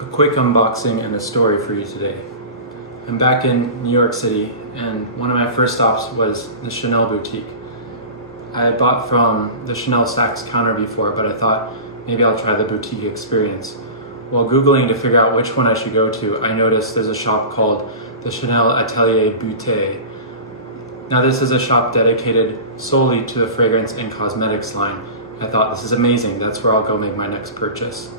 A quick unboxing and a story for you today. I'm back in New York City, and one of my first stops was the Chanel boutique. I had bought from the Chanel Saks counter before, but I thought maybe I'll try the boutique experience. While Googling to figure out which one I should go to, I noticed there's a shop called the Chanel Atelier Beauté. Now this is a shop dedicated solely to the fragrance and cosmetics line. I thought, this is amazing, that's where I'll go make my next purchase.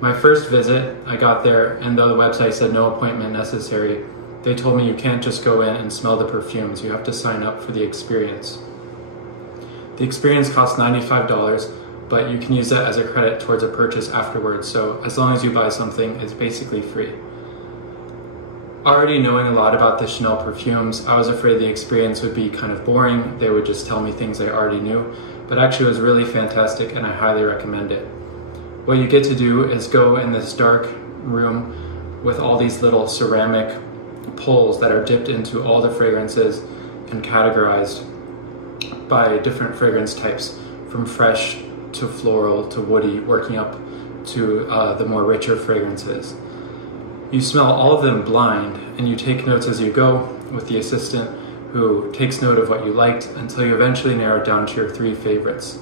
My first visit, I got there, and though the website said no appointment necessary, they told me you can't just go in and smell the perfumes, you have to sign up for the experience. The experience costs $95, but you can use that as a credit towards a purchase afterwards, so as long as you buy something, it's basically free. Already knowing a lot about the Chanel perfumes, I was afraid the experience would be kind of boring, they would just tell me things I already knew, but actually it was really fantastic and I highly recommend it. What you get to do is go in this dark room with all these little ceramic poles that are dipped into all the fragrances and categorized by different fragrance types, from fresh to floral to woody, working up to the more richer fragrances. You smell all of them blind, and you take notes as you go with the assistant who takes note of what you liked until you eventually narrow it down to your 3 favorites.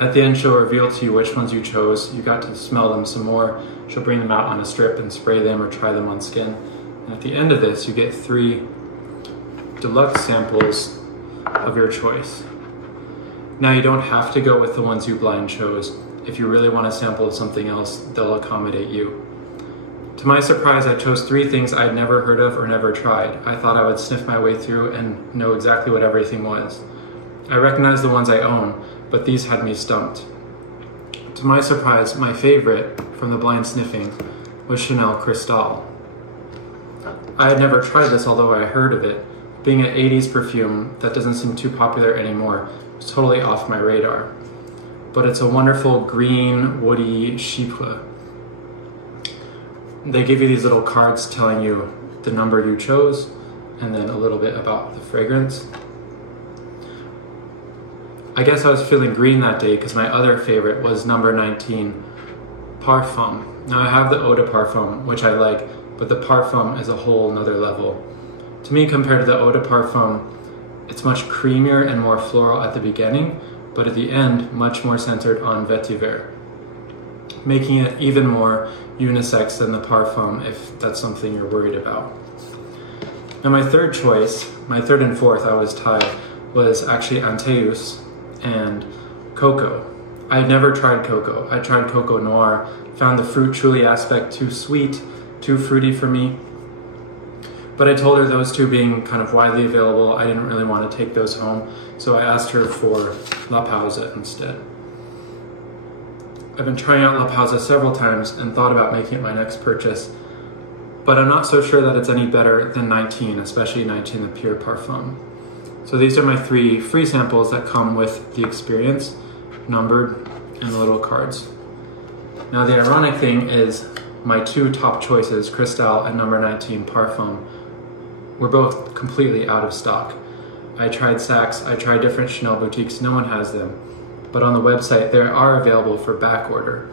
At the end, she'll reveal to you which ones you chose. You got to smell them some more. She'll bring them out on a strip and spray them or try them on skin. And at the end of this, you get 3 deluxe samples of your choice. Now, you don't have to go with the ones you blind chose. If you really want a sample of something else, they'll accommodate you. To my surprise, I chose 3 things I'd never heard of or never tried. I thought I would sniff my way through and know exactly what everything was. I recognized the ones I own, but these had me stumped. To my surprise, my favorite from the blind sniffing was Chanel Cristalle. I had never tried this, although I heard of it. Being an 80s perfume that doesn't seem too popular anymore was totally off my radar. But it's a wonderful green, woody chypre. They give you these little cards telling you the number you chose and then a little bit about the fragrance. I guess I was feeling green that day because my other favorite was number 19, Parfum. Now I have the Eau de Parfum, which I like, but the Parfum is a whole nother level. To me, compared to the Eau de Parfum, it's much creamier and more floral at the beginning, but at the end, much more centered on vetiver, making it even more unisex than the Parfum if that's something you're worried about. Now my third choice, my third and fourth, I was tied, was actually Antaeus and Cocoa. I had never tried Cocoa. I tried Cocoa Noir, found the fruit truly aspect too sweet, too fruity for me. But I told her those 2 being kind of widely available, I didn't really want to take those home, so I asked her for La Pausa instead. I've been trying out La Pausa several times and thought about making it my next purchase, but I'm not so sure that it's any better than 19, especially 19 the Pure Parfum. So these are my 3 free samples that come with the experience, numbered, and the little cards. Now the ironic thing is my 2 top choices, Cristalle and number 19 Parfum, were both completely out of stock. I tried Saks, I tried different Chanel boutiques, no one has them. But on the website, they are available for back order.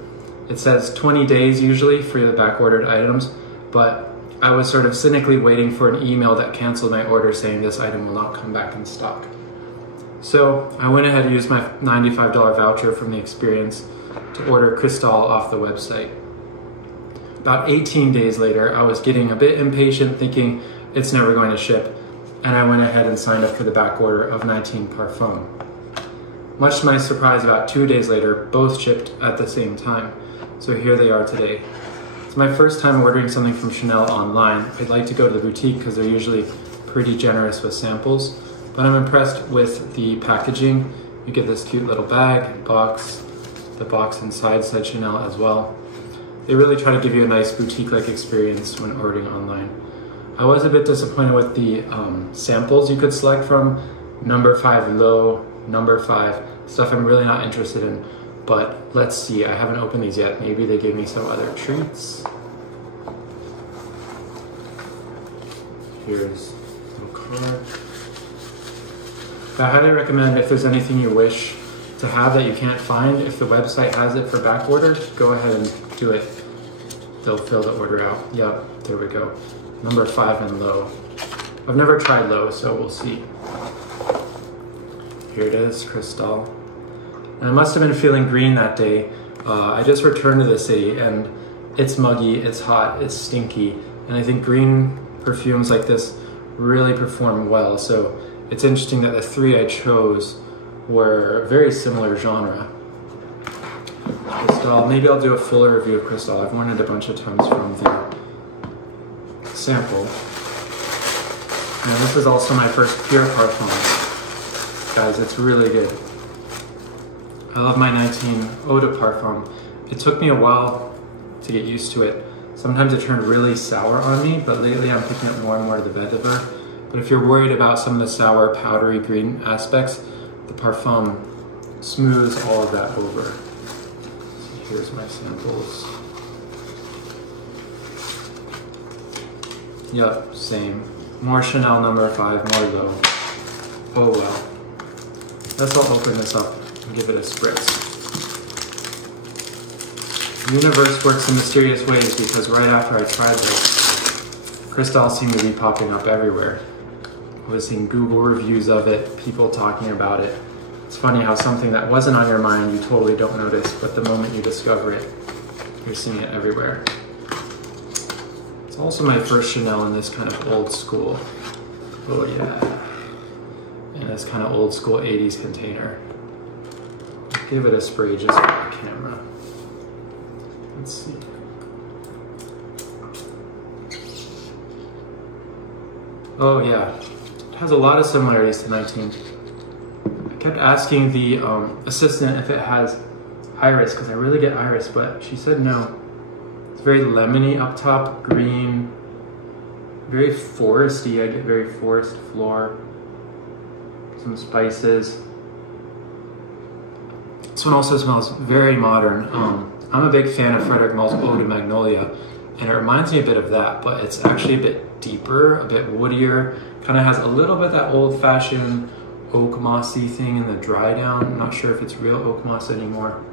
It says 20 days usually for the back ordered items, but I was sort of cynically waiting for an email that canceled my order saying this item will not come back in stock. So I went ahead and used my $95 voucher from the experience to order Cristalle off the website. About 18 days later, I was getting a bit impatient thinking it's never going to ship, and I went ahead and signed up for the back order of 19 Parfum. Much to my surprise, about 2 days later, both shipped at the same time. So here they are today. It's my first time ordering something from Chanel online. I'd like to go to the boutique because they're usually pretty generous with samples, but I'm impressed with the packaging. You get this cute little bag, box. The box inside said Chanel as well. They really try to give you a nice boutique-like experience when ordering online. I was a bit disappointed with the samples you could select from. Number 5 low, number 5, stuff I'm really not interested in. But let's see, I haven't opened these yet. Maybe they gave me some other treats. Here's a little card. I highly recommend, if there's anything you wish to have that you can't find, if the website has it for back order, go ahead and do it. they'll fill the order out. Yep, there we go. Number 5 in low. I've never tried low, so we'll see. Here it is, Cristalle. And I must have been feeling green that day. I just returned to the city and it's muggy, it's hot, it's stinky. And I think green perfumes like this really perform well. So it's interesting that the 3 I chose were very similar genre. Cristalle, maybe I'll do a fuller review of Cristalle. I've worn it a bunch of times from the sample. And this is also my first pure Parfum. Guys, it's really good. I love my 19 Eau de Parfum. It took me a while to get used to it. Sometimes it turned really sour on me, but lately I'm picking up more and more of the vetiver. But if you're worried about some of the sour, powdery green aspects, the Parfum smooths all of that over. Here's my samples. Yep, same. More Chanel number 5, more low. Oh well. Let's all open this up and give it a spritz. The universe works in mysterious ways because right after I tried this, Cristalle seemed to be popping up everywhere. I was seeing Google reviews of it, people talking about it. It's funny how something that wasn't on your mind you totally don't notice, but the moment you discover it, you're seeing it everywhere. It's also my first Chanel in this kind of old school. Oh yeah. In this kind of old school 80s container. Give it a spray just for the camera. Let's see. Oh yeah, it has a lot of similarities to 19. I kept asking the assistant if it has iris, because I really get iris, but she said no. It's very lemony up top, green, very foresty. I get very forest floor, some spices. This one also smells very modern. I'm a big fan of Frederic Malle's Eau de Magnolia, and it reminds me a bit of that, but it's actually a bit deeper, a bit woodier. Kind of has a little bit that old-fashioned oak mossy thing in the dry down. I'm not sure if it's real oak moss anymore.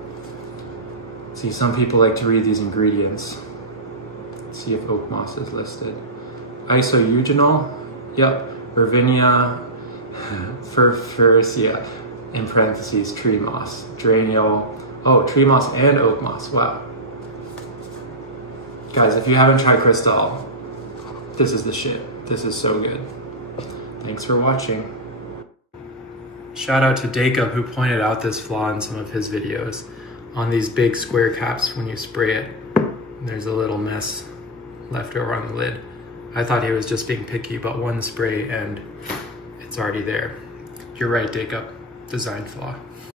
See, some people like to read these ingredients. See if oak moss is listed. Isoeugenol, yep. Ervinia furfurecea, in parentheses, tree moss. Geraniol, oh, tree moss and oak moss, wow. Guys, if you haven't tried Cristalle, this is the shit. This is so good. Thanks for watching. Shout out to Jacob who pointed out this flaw in some of his videos. On these big square caps, when you spray it, there's a little mess left over on the lid. I thought he was just being picky, but one spray and it's already there. You're right, Jacob. Design flaw.